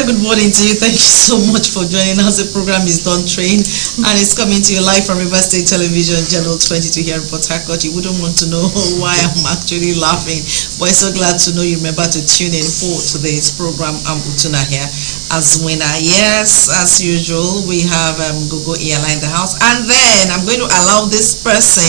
very good morning to you. Thank you so much for joining us. The program is Done Train and it's coming to you live from River State Television, Channel 22 here in Port Harcourt. You wouldn't want to know why I'm actually laughing, but I'm so glad to know you remember to tune in for today's program. I'm Utuna here as winner. Yes, as usual, we have Gogo Iala in the house, and then I'm going to allow this person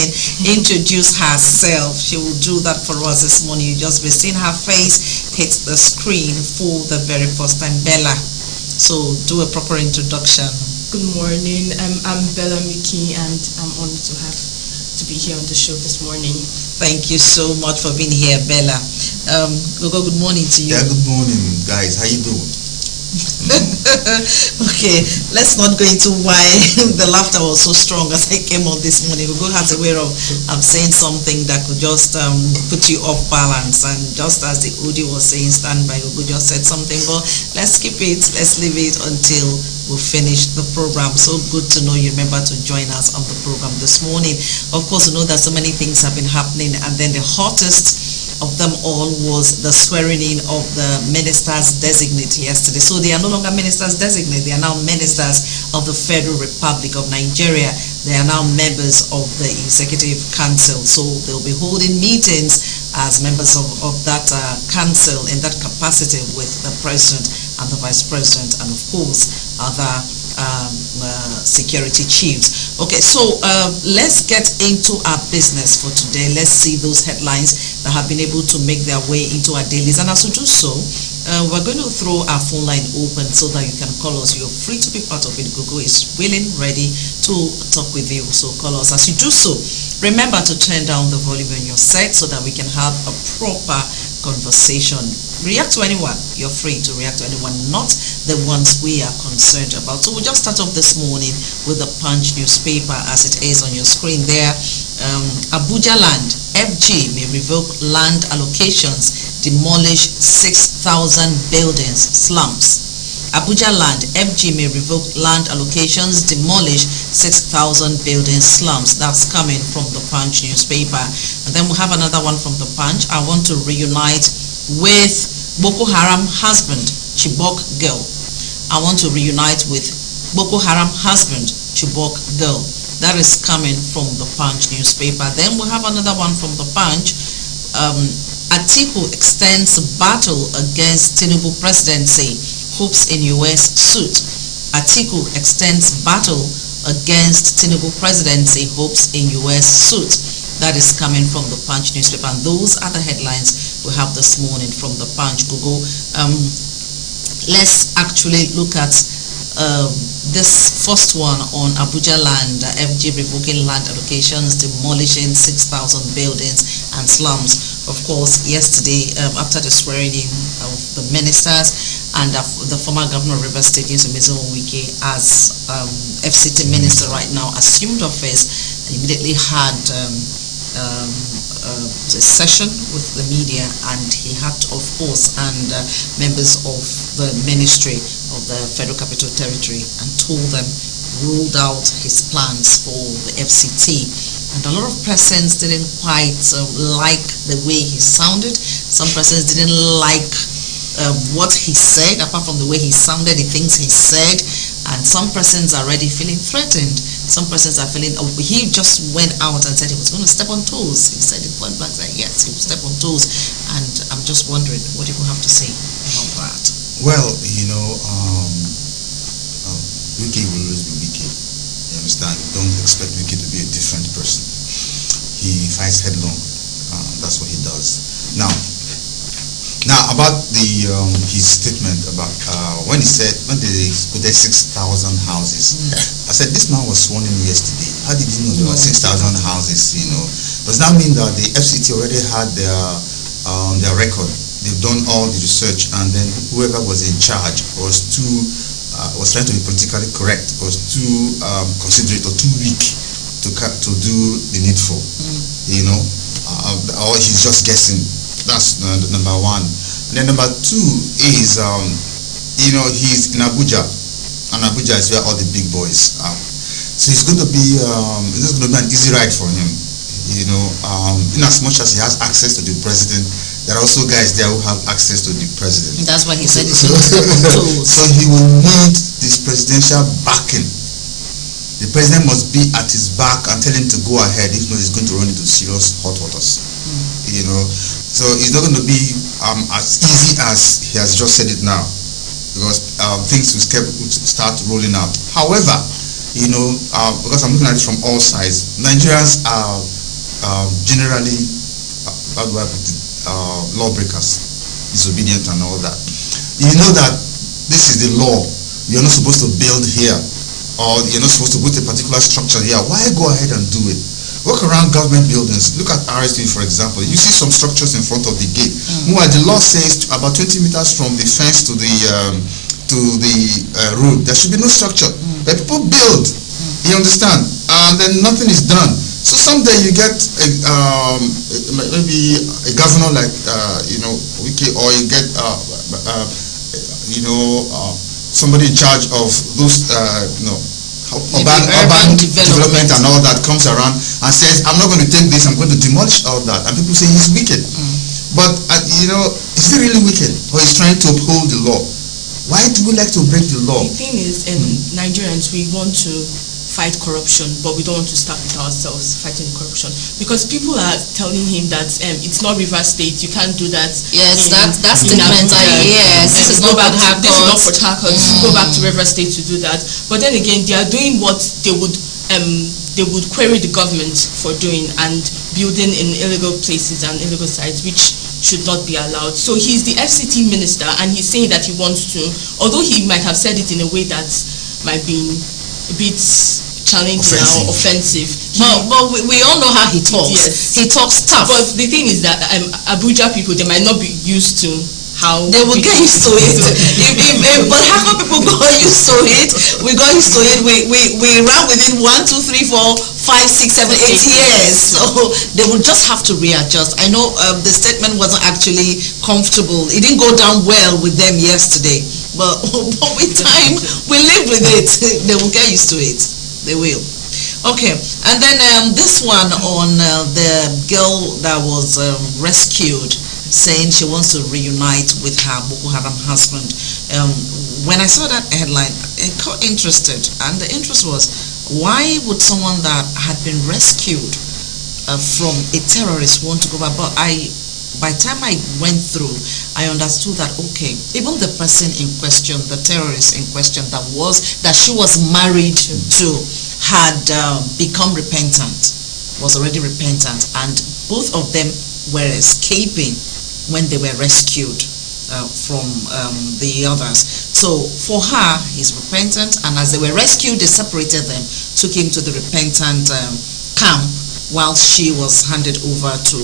introduce herself. She will do that for us this morning. You just be seeing her face hit the screen for the very first time. Bella, so do a proper introduction. Good morning. I'm Bella Miki, and I'm honored to be here on the show this morning. Thank you so much for being here, Bella. Gogo, good morning to you. Yeah, good morning, guys. How you doing? Okay, let's not go into why the laughter was so strong as I came on this morning. Gogo has a way of saying something that could just put you off balance, and just as the Udi was saying, stand by, Gogo just said something, but let's keep it, let's leave it until we finish the program. So good to know you remember to join us on the program this morning. Of course, you know that so many things have been happening, and then the hottest of them all was the swearing in of the ministers designate yesterday. So they are no longer ministers designate, they are now ministers of the Federal Republic of Nigeria. They are now members of the Executive Council. So they'll be holding meetings as members of that council in that capacity with the President and the Vice President, and of course other security chiefs. Okay, so let's get into our business for today. Let's see those headlines that have been able to make their way into our dailies, and as we do so, we're going to throw our phone line open so that you can call us. You're free to be part of it. Google is willing, ready to talk with you, so call us. As you do so, remember to turn down the volume on your set so that we can have a proper conversation. React to anyone. You're free to react to anyone, not the ones we are concerned about. So we'll just start off this morning with the Punch newspaper as it is on your screen there. Abuja land, FG may revoke land allocations, demolish 6,000 buildings, slums. Abuja land, FG may revoke land allocations, demolish 6,000 buildings, slums. That's coming from the Punch newspaper. And then we have another one from the Punch. I want to reunite with Boko Haram husband, Chibok girl. I want to reunite with Boko Haram husband, Chibok girl. That is coming from the Punch newspaper. Then we have another one from the Punch. Atiku extends battle against Tinubu presidency, hopes in US suit. Atiku extends battle against Tinubu presidency, hopes in US suit. That is coming from the Punch newspaper, and those are the headlines we have this morning from the Punch. Google. Let's actually look at this first one on Abuja land, FG revoking land allocations, demolishing 6,000 buildings and slums. Of course, yesterday, after the swearing in of the ministers and the former governor of River State, Nyesom Wike, as FCT minister right now, assumed office, immediately had a session with the media, and he had to, of course, and members of the ministry of the Federal Capital Territory, and told them, ruled out his plans for the FCT. And a lot of persons didn't quite like the way he sounded. Some persons didn't like what he said, apart from the way he sounded, the things he said. And some persons are already feeling threatened. Some persons are feeling, he just went out and said he was going to step on toes. He said it point blank, that yes, he will step on toes. And I'm just wondering what you have to say about that. Well, you know, Wiki will always be Wiki. You understand? Don't expect Wiki to be a different person. He fights headlong. That's what he does. Now about the his statement about when he said when they put 6,000 houses. I said this man was sworn in yesterday. How did he know there were 6,000 houses? You know, does that mean that the FCT already had their record? They've done all the research, and then whoever was in charge was trying to be politically correct, was too considerate or too weak to do the needful. You know, or he's just guessing. That's number one. And then number two is, you know, he's in Abuja, and Abuja is where all the big boys are. So it's going to be an easy ride for him. You know, in as much as he has access to the president, there are also guys there who have access to the president. That's why he said he's going to step on toes. So he will need this presidential backing. The president must be at his back and tell him to go ahead. If not, he's going to run into serious hot waters. You know, so it's not going to be as easy as he has just said it now, because things will start rolling out. However, you know, because I'm looking at it from all sides, Nigerians are generally, how do I put it, lawbreakers, disobedient and all that. You know that this is the law. You're not supposed to build here, or you're not supposed to put a particular structure here. Why go ahead and do it? Walk around government buildings. Look at RSTV, for example. You see some structures in front of the gate. Meanwhile, the law says about 20 meters from the fence to the road, there should be no structure. But people build. You understand? And then nothing is done. So someday you get maybe a governor like Wiki, or you get somebody in charge of those urban development and all that comes around and says, I'm not going to take this, I'm going to demolish all that. And people say he's wicked. But is he really wicked, or he's trying to uphold the law? Why do we like to break the law? The thing is, in Nigerians, we want to fight corruption, but we don't want to start with ourselves fighting corruption, because people are telling him that it's not Rivers State, you can't do that. Yes, that statement. Yes, this is not Port Harcourt. This is not Port Harcourt. Go back to Rivers State to do that. But then again, they are doing what they would query the government for doing, and building in illegal places and illegal sites, which should not be allowed. So he's the FCT minister, and he's saying that he wants to, although he might have said it in a way that might be a bit challenging or offensive. But we all know how he talks. Yes. He talks tough. But the thing is that Abuja people, they might not be used to how they will get used to it. But how come people got used to it? We got used to it. We ran within 1, 2, 3, 4, 5, 6, 7, 8 years. So they will just have to readjust. I know the statement wasn't actually comfortable. It didn't go down well with them yesterday. But with time, we live with it. They will get used to it. They will. Okay, and then this one on the girl that was rescued, saying she wants to reunite with her Boko Haram husband. When I saw that headline, it got interested, and the interest was, why would someone that had been rescued from a terrorist want to go back? But by the time I went through, I understood that, okay, even the person in question, the terrorist in question that she was married to, had become repentant, was already repentant, and both of them were escaping when they were rescued from the others. So for her, he's repentant, and as they were rescued, they separated them, took him to the repentant camp, while she was handed over to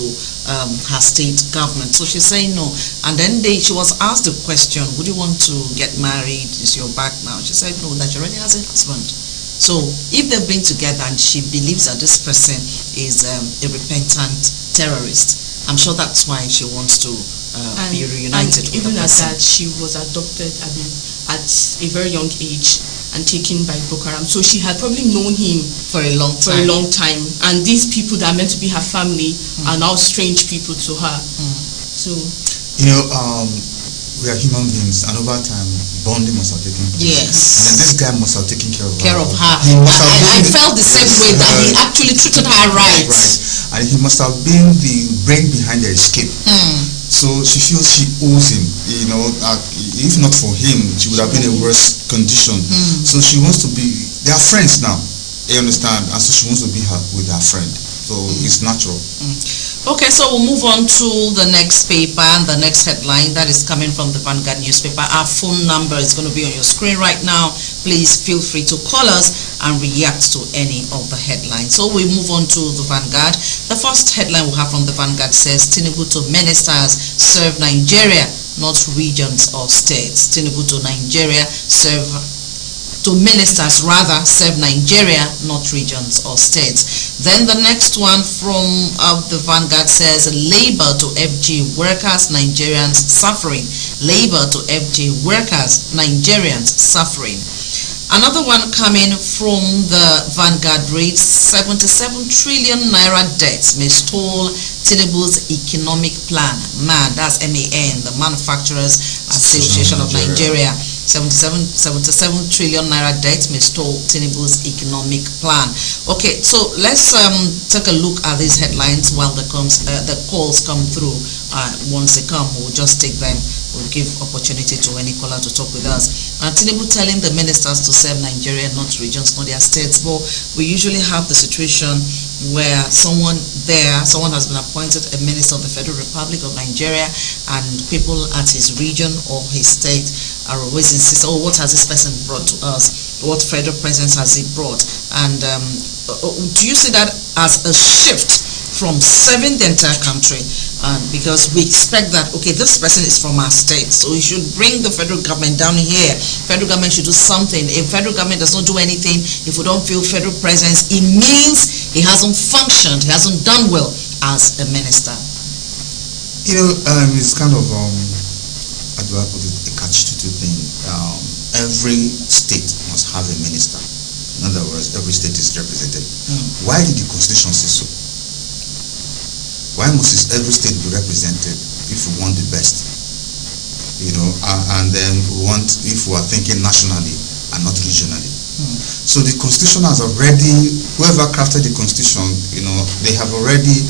her state government. So she's saying no. And then she was asked the question, would you want to get married? Is your back now? She said no, that she already has a husband. So if they've been together and she believes that this person is a repentant terrorist, I'm sure that's why she wants to be reunited with the person. Even at that, she was adopted at a very young age and taken by Boko Haram. So she had probably known him for a long time. And these people that are meant to be her family are now strange people to her. So we are human beings, and over time, bonding must have taken place. Yes. And then this guy must have taken care of her. He must have I felt the same way that he actually treated her right. And he must have been the brain behind the escape. So she feels she owes him. If not for him, she would have been in a worse condition. So she wants to be. They are friends now. You understand? And so she wants to be with her friend. So it's natural. Okay, so we'll move on to the next paper and the next headline that is coming from the Vanguard newspaper. Our phone number is going to be on your screen right now. Please feel free to call us and react to any of the headlines. So we move on to the Vanguard. The first headline we have from the Vanguard says, Tinubu to ministers serve Nigeria, not regions or states. Tinubu to Nigeria ministers serve Nigeria, not regions or states. Then the next one from the Vanguard says, labor to FG workers, Nigerians suffering. Labor to FG workers, Nigerians suffering. Another one coming from the Vanguard reads 77 trillion naira debt may stall Tinubu's economic plan. MAN, that's MAN, the Manufacturers Association of Nigeria. 77 trillion naira debt may stall Tinubu's economic plan. Okay, so let's take a look at these headlines while the calls come through. Once they come, we'll just take them. We'll give opportunity to any caller to talk with us. Tinubu telling the ministers to serve Nigeria, not regions, not their states. But we usually have the situation where someone has been appointed a minister of the Federal Republic of Nigeria, and people at his region or his state are always insisting, oh, what has this person brought to us? What federal presence has he brought? And do you see that as a shift from serving the entire country? Because we expect that, okay, this person is from our state, so we should bring the federal government down here. Federal government should do something. If federal government does not do anything, if we don't feel federal presence, it means he hasn't functioned, he hasn't done well as a minister. You know, it's kind of, how do I put it, a catch-22 thing. Every state must have a minister. In other words, every state is represented. Why did the Constitution say so? Why must every state be represented if we want the best? You know, and then we want, if we are thinking nationally and not regionally. So the Constitution has already, whoever crafted the Constitution, you know, they have already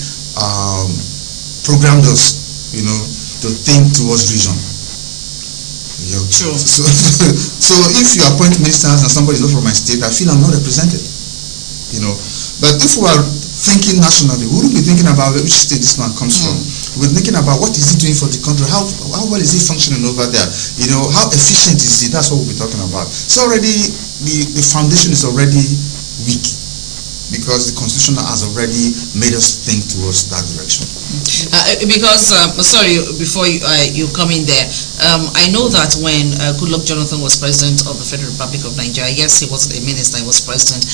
programmed us, you know, to think towards region. You know, True. So if you appoint ministers and somebody is not from my state, I feel I'm not represented. You know, but if we are thinking nationally, we wouldn't be thinking about which state this man comes from. We're thinking about what is he doing for the country, how well is he functioning over there, you know, how efficient is he. That's what we'll be talking about. So already the foundation is already weak, because the Constitution has already made us think towards that direction. Sorry, before you come in there, I know that when Goodluck Jonathan was president of the Federal Republic of Nigeria, yes, he wasn't a minister, he was president.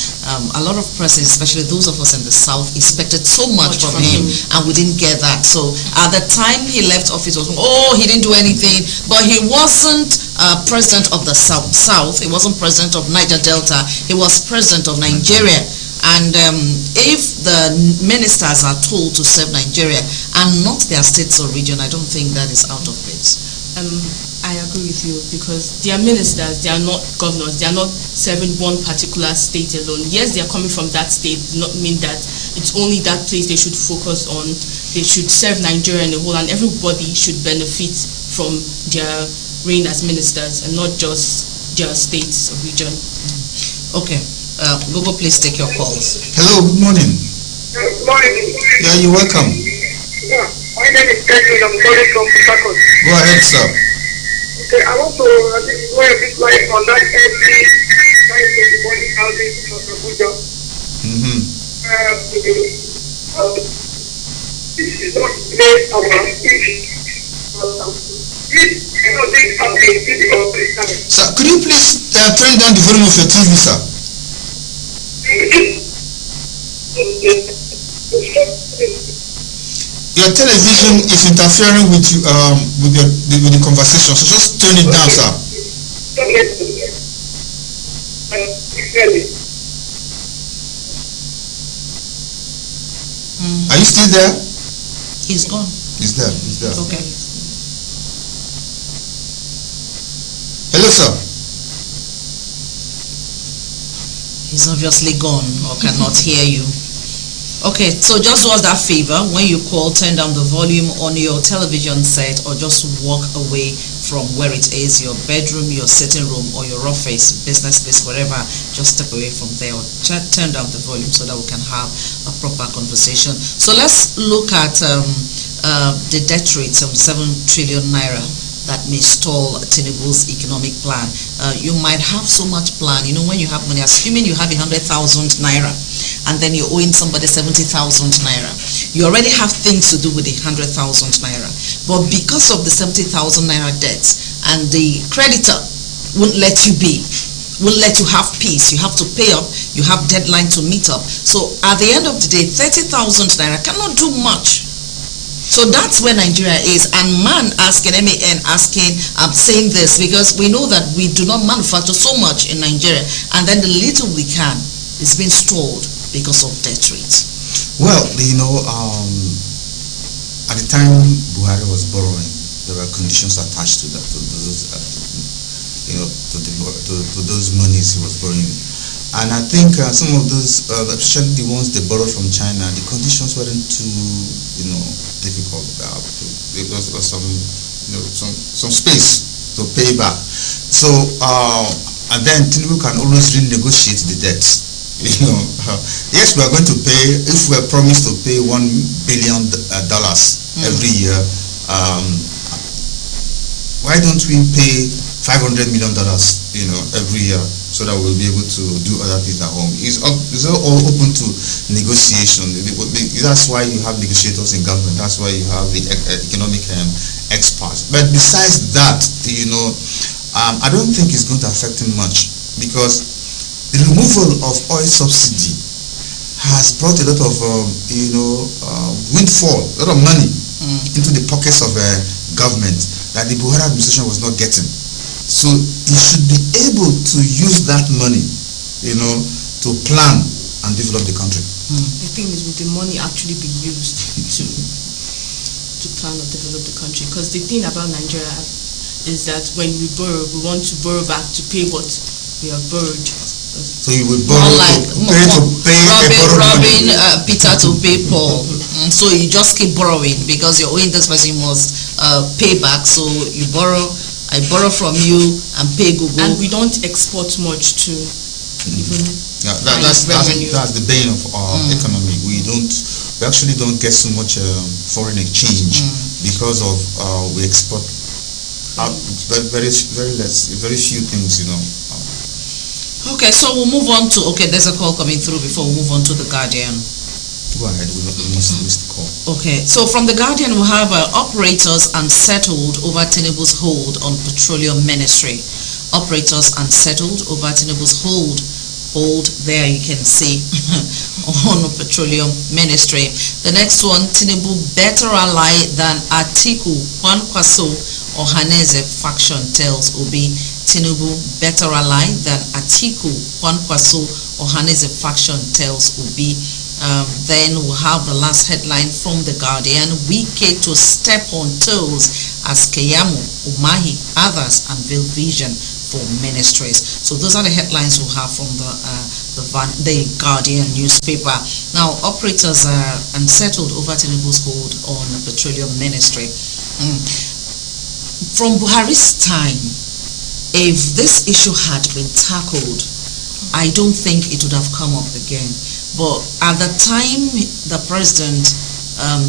A lot of persons, especially those of us in the South, expected so much from him, and we didn't get that. So at the time he left office, was, oh, he didn't do anything, but he wasn't president of the South, he wasn't president of Niger Delta, he was president of Nigeria. And if the ministers are told to serve Nigeria and not their states or region, I don't think that is out of place. I agree with you, because they are ministers, they are not governors, they are not serving one particular state alone. Yes, they are coming from that state, does not mean that it's only that place they should focus on. They should serve Nigeria in the whole, and everybody should benefit from their reign as ministers and not just their states or region. Okay. Google, please take your calls. Hello, good morning. Good morning. Yeah, you're welcome. Yeah, my name is Kevin. I'm calling from Port Harcourt. Go ahead, sir. Okay, I want to go a bit light on that every 921 housing for Abuja. This is not made our issue. Sir, could you please turn down the volume of your TV, sir? Your television is interfering with you, with the conversation, so just turn it down, sir. Are you still there? He's gone. He's there. He's there. Okay. Hello, sir. He's obviously gone or cannot hear you. Okay, so just do us that favor. When you call, turn down the volume on your television set, or just walk away from where it is, your bedroom, your sitting room, or your office, business space, wherever. Just step away from there, or turn down the volume so that we can have a proper conversation. So let's look at the debt rate, 7 trillion naira. That may stall Tinubu's economic plan. You might have so much plan. You know, when you have money, assuming you have 100,000 naira, and then you're owing somebody 70,000 naira, you already have things to do with the 100,000 naira. But because of the 70,000 naira debts, and the creditor won't let you be, won't let you have peace, you have to pay up, you have deadline to meet up. So at the end of the day, 30,000 naira cannot do much. So that's where Nigeria is. And MAN asking, I'm saying this because we know that we do not manufacture so much in Nigeria, and then the little we can is being stored because of debt rates. Well, at the time Buhari was borrowing, there were conditions attached to that, to those monies he was borrowing. And I think some of those, especially the ones they borrowed from China, the conditions weren't too, difficult. There was some space to pay back. So, and then Tinubu can always renegotiate the debt. Yes, we are going to pay, if we are promised to pay $1 billion every year, why don't we pay $500 million, every year, so that we'll be able to do other things at home? It's all open to negotiation. That's why you have negotiators in government. That's why you have the economic experts. But besides that, I don't think it's going to affect him much, because the removal of oil subsidy has brought a lot of, windfall, a lot of money into the pockets of government that the Buhari administration was not getting. So he should be able to use that money, to plan and develop the country. The thing is, will the money actually be used to plan or develop the country? Because the thing about Nigeria is that when we borrow, we want to borrow back to pay what we have borrowed. So you will borrow robbing Peter to pay Paul. So you just keep borrowing because you're owing this person, you must pay back. So you borrow, I borrow from you and pay Google. And we don't export much to even that's the bane of our economy. We actually don't get so much foreign exchange because of we export very few things, Okay, so we'll move on to, there's a call coming through before we move on to The Guardian. Go ahead, we must miss the call. Okay, so from The Guardian, we have operators unsettled over Tinubu's hold on Petroleum Ministry. Operators unsettled over Tinubu's hold there you can see on Petroleum Ministry. The next one, Tinubu better ally than Atiku, Juan Kwaso, Ohaneze faction tells Obi. Tinubu better ally than Atiku, Juan Kwaso, Ohaneze faction tells Obi. Then we'll have the last headline from The Guardian. Wike to step on toes as Keyamo, Umahi, others unveil vision for ministries. So those are the headlines we'll have from the Guardian newspaper. Now, operators are unsettled over Tinubu's hold on the Petroleum Ministry. From Buhari's time, if this issue had been tackled, I don't think it would have come up again. But at the time the president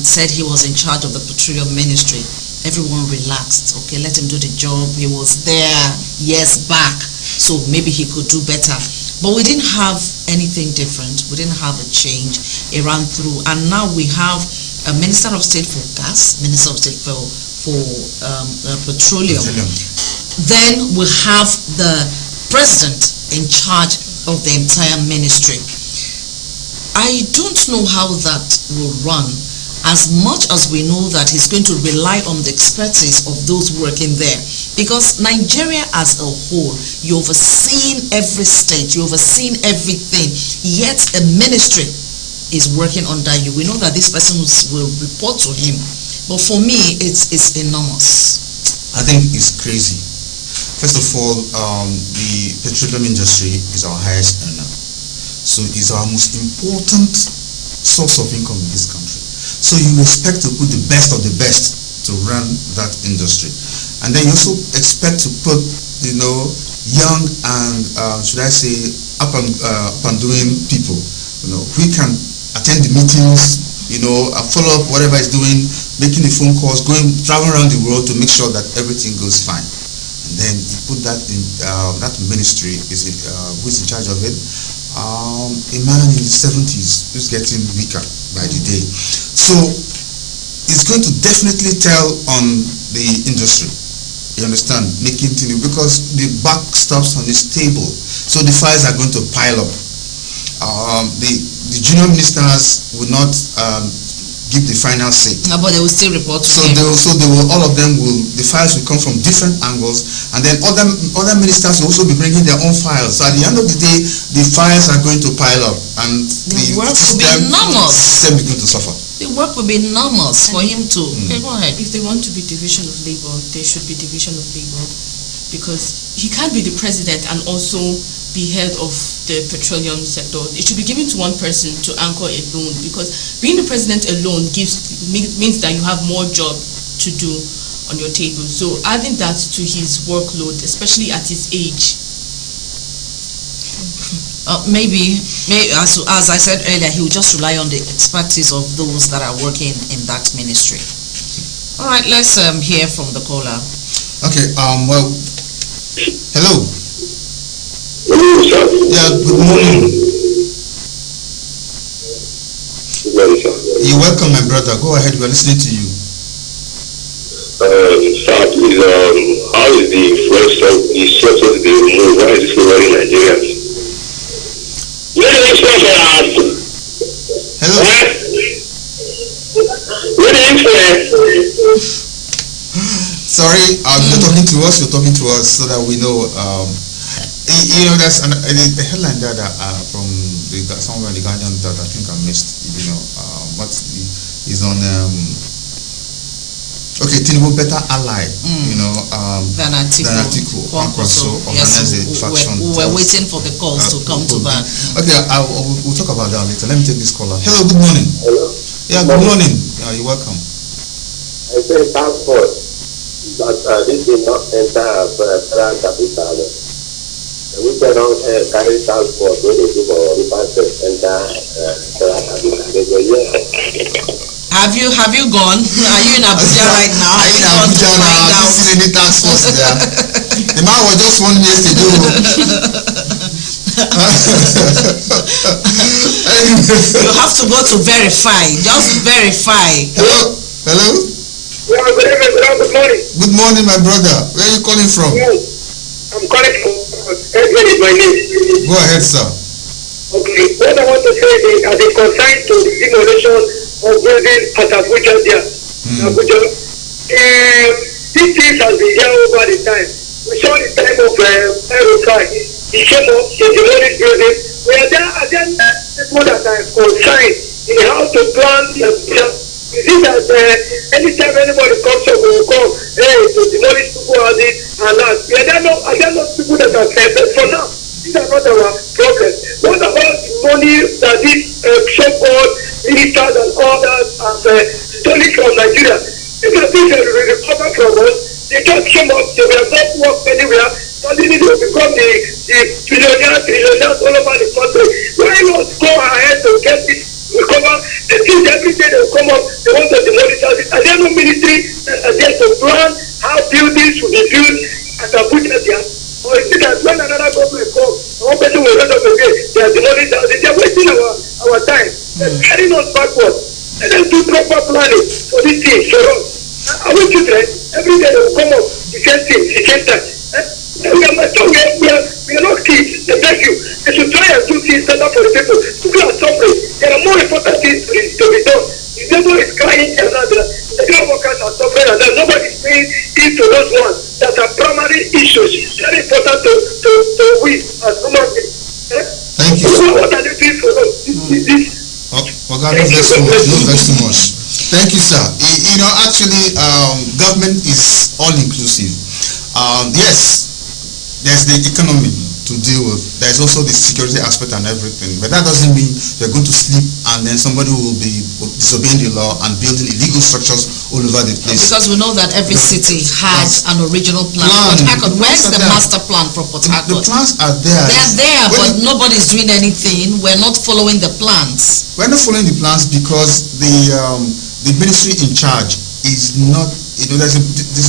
said he was in charge of the Petroleum Ministry, everyone relaxed. Okay, let him do the job. He was there years back, so maybe he could do better. But we didn't have anything different. We didn't have a change. It ran through. And now we have a Minister of State for Gas, Minister of State for Petroleum. Then we have the president in charge of the entire ministry. I don't know how that will run, as much as we know that he's going to rely on the expertise of those working there. Because Nigeria as a whole, you've overseen every state, you've overseen everything, yet a ministry is working under you. We know that this person will report to him. But for me, it's enormous. I think it's crazy. First of all, the petroleum industry is our highest earner. So it's our most important source of income in this country. So you expect to put the best of the best to run that industry. And then you also expect to put, young and, should I say, up and doing people, who can attend the meetings, follow up whatever he's doing, making the phone calls, traveling around the world to make sure that everything goes fine. And then you put that in, that ministry who's in charge of it, a man in his 70s who's getting weaker by the day. So it's going to definitely tell on the industry. You understand? Making things, because the buck stops on his table. So the files are going to pile up. The junior ministers will not give the final say. But they will still report to So him. all of them the files will come from different angles, and then other ministers will also be bringing their own files. So at the end of the day, the files are going to pile up, and The work will be enormous. System is going to suffer. The work will be enormous for him to. Okay, go ahead. If they want to be division of labor, there should be division of labor, because he can't be the president and also be head of the petroleum sector. It should be given to one person to anchor alone, because being the president alone means that you have more job to do on your table. So adding that to his workload, especially at his age. Maybe as I said earlier, he will just rely on the expertise of those that are working in that ministry. All right, let's hear from the caller. Okay. Well, hello. Hello, sir. Yeah. Good morning. Good morning, sir. You're welcome, my brother. Go ahead. We're listening to you. Sir, please, how is the influence of the source of the move? Why is it favoring Nigerians? Hello. Sorry, you're talking to us. You're talking to us so that we know. You know, there's a headline there that from somewhere in the Guardian that I think I missed. You know, what is on. Okay, Tinubu better ally. You know, Than Atiku. Kwankwaso organize a faction. We were waiting for the calls to come to that. Okay, we'll talk about that later. Let me take this caller. Hello, good morning. Hello. Yeah, good morning. You're welcome. I say passport, but this did not enter federal capital. We cannot carry transport when they do for the passport enter federal capital. They go, yeah. Have you gone? Are you in Abuja right now? Are you in Abuja now? I didn't see any task force there. The man was just 1 year to do. You have to go to verify. Just verify. Hello? Hello? Yeah, good morning. Good morning, my brother. Where are you calling from? Yes. I'm calling from Edwin is my name. Go ahead, sir. Okay, what I want to say is, as it concerns to the demolition of building at Abuja there, Abuja, this thing has been here over the time. We saw the time of Aerofly. He came up, he demolished building. We are there people that are concerned in how to plan the you see that anytime anybody comes up, we will come, to demolish people houses and that. We are there not people that are fair, but for now, these are not our problems. What about the money that these so-called ministers and others have stolen from Nigeria? These are things that will recover from us. They just came up, they will not work anywhere. Suddenly they will become the trillionaires all over the country. Why not go ahead to get this? Recover the things every day they will come up, they want to demolish houses. Are there no ministry that are there to plan how buildings should be built at Abuja there? Or is it that when another government comes, one person will run up again, they are demolishing houses, they are wasting our time. They're carrying us backwards. Let them do proper planning for this thing, for us. Our children, every day they will come up, the same thing, the same time. We are not kids, they beg you. They should try and do things better for the people. People are suffering. There are more important things to be done. The neighbor is crying and the job workers are suffering and nobody is paying into those ones that are primary issues. Very important to we as human beings. Thank you. So what are they doing for us? God, no vex too much. Thank you, sir. You know, actually, government is all inclusive. Yes, there's the economy to deal with. There's also the security aspect and everything. But that doesn't mean you're going to sleep and then somebody will be disobeying the law and building illegal structures all over the place. Because we know that every city has an original plan. Port Harcourt, where's the master plan for Port Harcourt? The plans are there. They are there, but nobody's doing anything. We're not following the plans. We're not following the plans because the ministry in charge is not. You know, there's a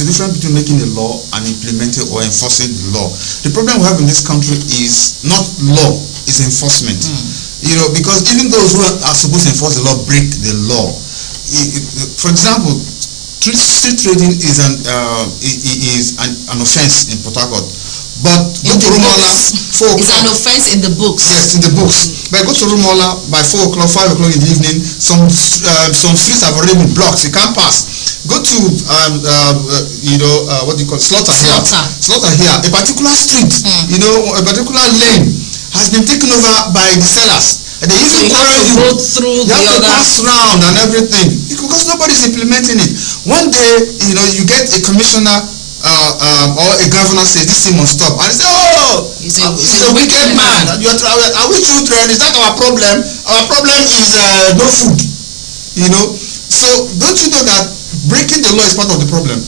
difference between making a law and implementing or enforcing the law. The problem we have in this country is not law, it's enforcement. You know, because even those who are supposed to enforce the law break the law. For example, street trading is an offense in Port Harcourt. But go In to the Rumola, books. 4 It's an o'clock. offense in the books. Yes, in the books. But go to Rumola by 4 o'clock, 5 o'clock in the evening. Some streets have already been blocked. You can't pass. Go to what do you call it? Slaughter here. Slaughter here. A particular street, a particular lane has been taken over by the sellers. And they So even you have to go through you the have to other. pass round and everything because nobody's implementing it. One day, you get a commissioner or a governor says this thing must stop, and they say, "Oh, He's a wicked man. Are we children? Is that our problem? Our problem is no food." So don't you know that breaking the law is part of the problem?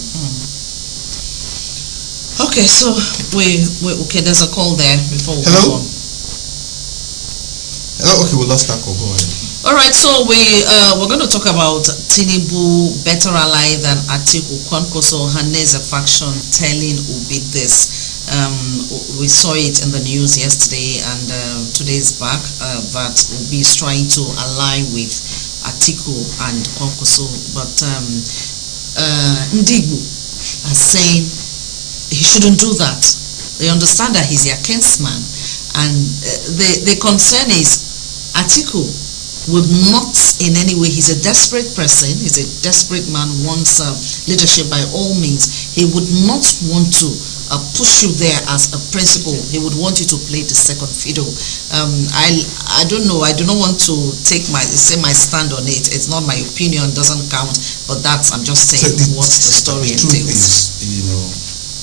Okay, so okay, there's a call there before we Hello? go on. Hello. Okay, we lost that call. Go ahead. All right, so we're going to talk about Tinubu better ally than Atiku. Kwankwaso Haneze faction telling Obi this. We saw it in the news yesterday and 2 days back that Obi is trying to ally with Atiku and Kwankwaso, but Ndigbo are saying he shouldn't do that. They understand that he's their kinsman, and the concern is Atiku would not in any way, he's a desperate person, he's a desperate man, wants leadership by all means. He would not want to push you there as a principal. He would want you to play the second fiddle. I don't know, I do not want to say my stand on it. It's not my opinion, doesn't count, but I'm just saying what the story entails. The truth is,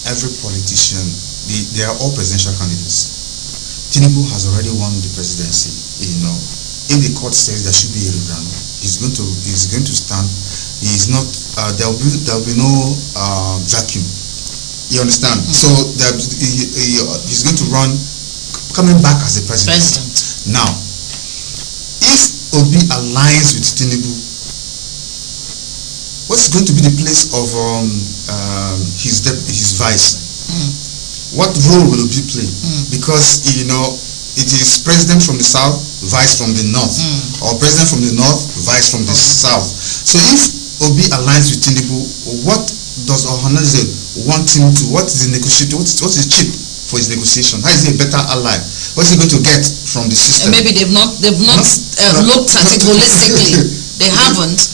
every politician, they are all presidential candidates. Tinubu has already won the presidency, If the court says there should be a referendum, he's going to stand. He's not. There will be no vacuum. You understand? So he's going to run, coming back as the president. Now, if Obi aligns with Tinubu, what's going to be the place of his vice? What role will Obi play? Because it is president from the south, vice from the north, or president from the north, vice from the south. So if Obi aligns with Tinubu, what does Ohaneze want him to? What is the negotiation? What is cheap for his negotiation? How is he a better ally? What is he going to get from the system? And maybe they've not looked at it holistically. They haven't.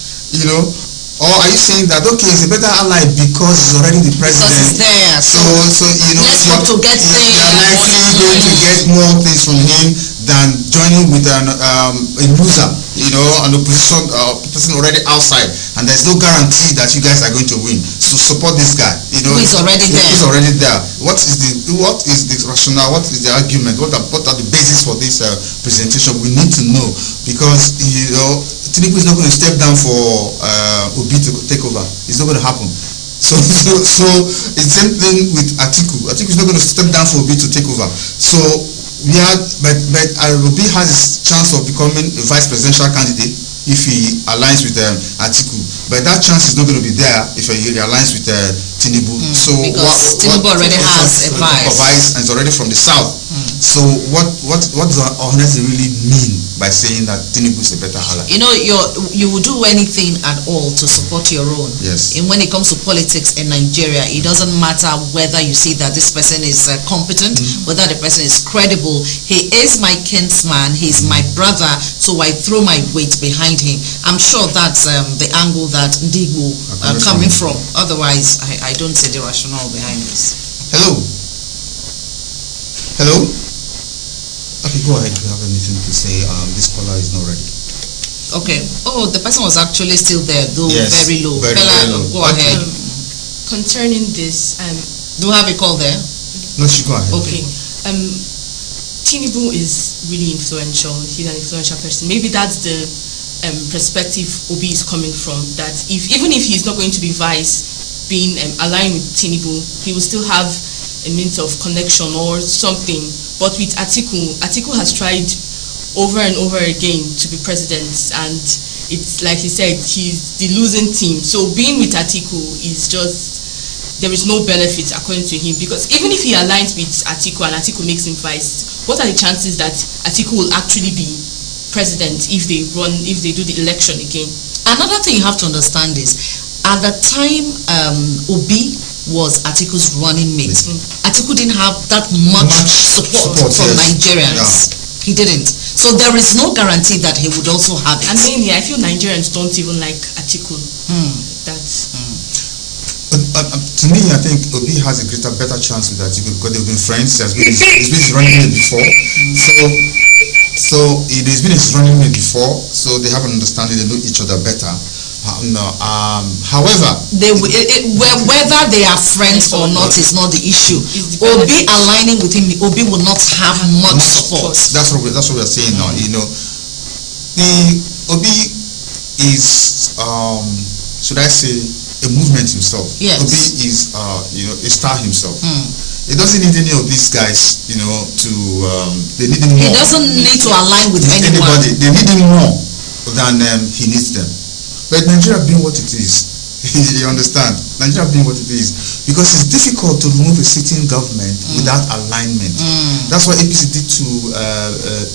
Or are you saying that he's a better ally because he's already the president? Because he's there. So let's hope to get things. You're likely going to get more things from him than joining with a loser, an opposition person already outside, and there's no guarantee that you guys are going to win. So support this guy. Who is already there. He's already there. What is the rationale? What is the argument? What are the basis for this presentation? We need to know, because Tinubu is not going to step down for Obi to take over. It's not going to happen. So it's the same thing with Atiku. Atiku is not going to step down for Obi to take over. So but Obi has a chance of becoming a vice presidential candidate if he aligns with Atiku. But that chance is not going to be there if he aligns with Tinubu. Because Tinubu already has a vice. And it's already from the south. So what does Ohaneze really mean by saying that Tinubu is a better ally? You will do anything at all to support your own. Yes. And when it comes to politics in Nigeria, it doesn't matter whether you see that this person is competent, whether the person is credible. He is my kinsman, he's my brother, so I throw my weight behind him. I'm sure that's the angle that Ndigbo are coming from. Otherwise, I don't see the rationale behind this. Hello? Okay, go ahead. If you have anything to say, this caller is not ready. Okay. Oh, the person was actually still there, though Yes, very low. very low. Go ahead. Concerning this, Do you have a call there? No, she go ahead. okay. Tinubu is really influential. He's an influential person. Maybe that's the perspective Obi is coming from. That even if he's not going to be vice, being aligned with Tinubu, he will still have a means of connection or something. But with Atiku has tried over and over again to be president, and it's like he said, he's the losing team. So being with Atiku is just, there is no benefit according to him, because even if he aligns with Atiku and Atiku makes him vice, what are the chances that Atiku will actually be president if they do the election again? Another thing you have to understand is, at the time Obi was Atiku's running mate. Atiku didn't have that much support from yes. Nigerians. Yeah. He didn't. So there is no guarantee that he would also have it. And mainly, I feel Nigerians don't even like Atiku. That's... But to me, I think Obi has a better chance with Atiku because they've been friends. He's been his running mate before. So he's been his running mate before. So they have an understanding. They know each other better. However, whether they are friends or not is not the issue. Obi aligning with him, Obi will not have much support. That's what we are saying now. You know, the Obi is should I say a movement himself. Yes. Obi is a star himself. He doesn't need any of these guys, to they need him more. He doesn't need to align with anyone. Anybody. They need him more than he needs them. But Nigeria being what it is, you understand? Nigeria being what it is, because it's difficult to remove a sitting government without alignment. That's what APC did to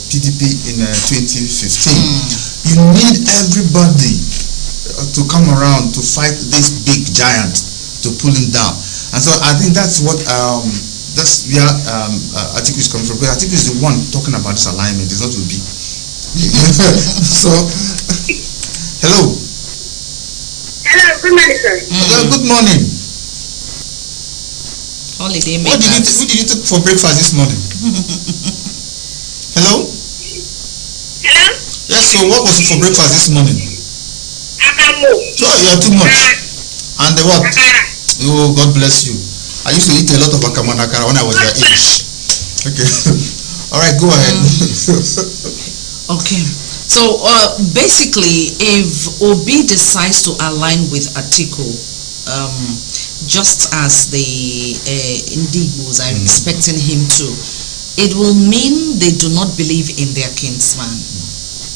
PDP in 2015. You need everybody to come around to fight this big giant to pull him down. And so I think that's what that's where Atiku is coming from. Because Atiku is the one talking about this alignment. It's not Obi. So, hello. Hello, good morning, sir. Good morning. Holiday What did you take for breakfast this morning? Hello? Hello? Yes, so what was it for breakfast this morning? Akamu. Oh, you are too much. And what? Akara. Oh, God bless you. I used to eat a lot of akamanakara when I was your age. Okay. All right, go ahead. Okay. So basically, if Obi decides to align with Atiku, just as the Indigos are expecting him to, it will mean they do not believe in their kinsman.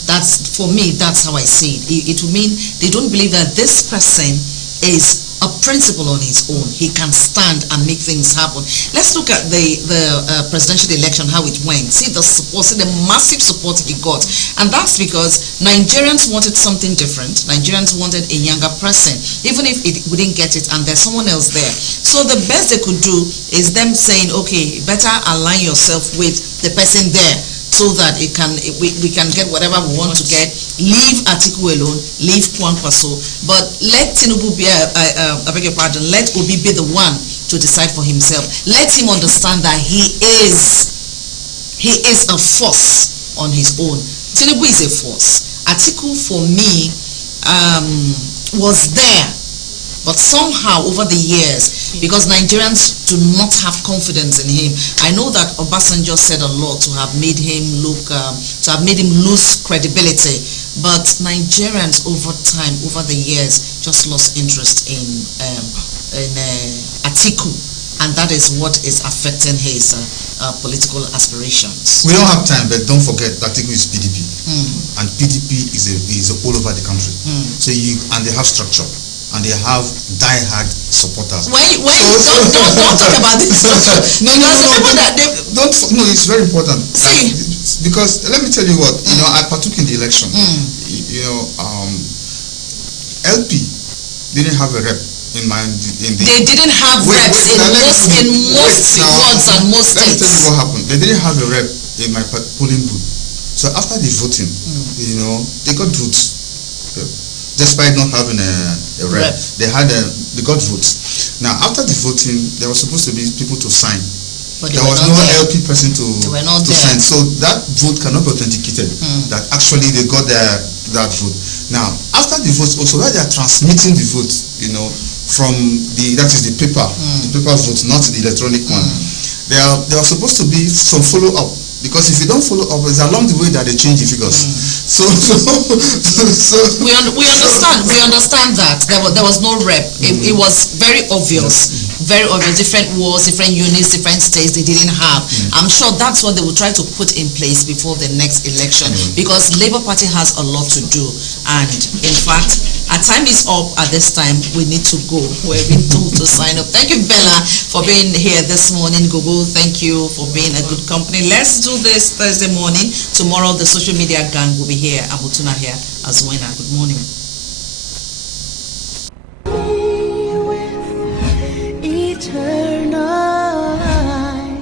That's, for me, that's how I see it. It will mean they don't believe that this person is a principle on his own. He can stand and make things happen. Let's look at the presidential election, how it went. See the support, see the massive support he got. And that's because Nigerians wanted something different. Nigerians wanted a younger person, even if we didn't get it and there's someone else there. So the best they could do is them saying, okay, better align yourself with the person there, so that we can get whatever we want to get. Leave Atiku alone, leave Kwankwaso, but let Tinubu be, I beg your pardon, let Obi be the one to decide for himself. Let him understand that he is a force on his own. Tinubu is a force. Atiku, for me, was there, but somehow over the years, because Nigerians do not have confidence in him. I know that Obasanjo said a lot to have made him lose credibility, but Nigerians over time, over the years, just lost interest in Atiku, and that is what is affecting his political aspirations. We don't have time, but don't forget that Atiku is PDP, and PDP is all over the country. So and they have structure. And they have die-hard supporters. Don't talk about this. No, it's very important. See, because let me tell you what, I partook in the election. LP didn't have a rep in the. They didn't have reps in most wards and most states. Let me tell you what happened. They didn't have a rep in my polling booth. So after the voting, they got votes. Despite not having a rep, they got votes. Now, after the voting, there was supposed to be people to sign. But there was no LP person to sign. So that vote cannot be authenticated, that actually they got that vote. Now, after the votes, also where they are transmitting the vote, from that is the paper vote, not the electronic one. There are supposed to be some follow-up. Because if you don't follow up, it's along the way that they change the figures. So we understand that there was no rep. It was very obvious. Very obvious. Different wards, different units, different states they didn't have. I'm sure that's what they will try to put in place before the next election, because Labour Party has a lot to do. And in fact, our time is up at this time. We need to go. We've been told to sign up. Thank you, Bella, for being here this morning. Gogo, thank you for being a good company. Let's do this Thursday morning. Tomorrow, the social media gang will be here. Abutuna here as winner. Good morning.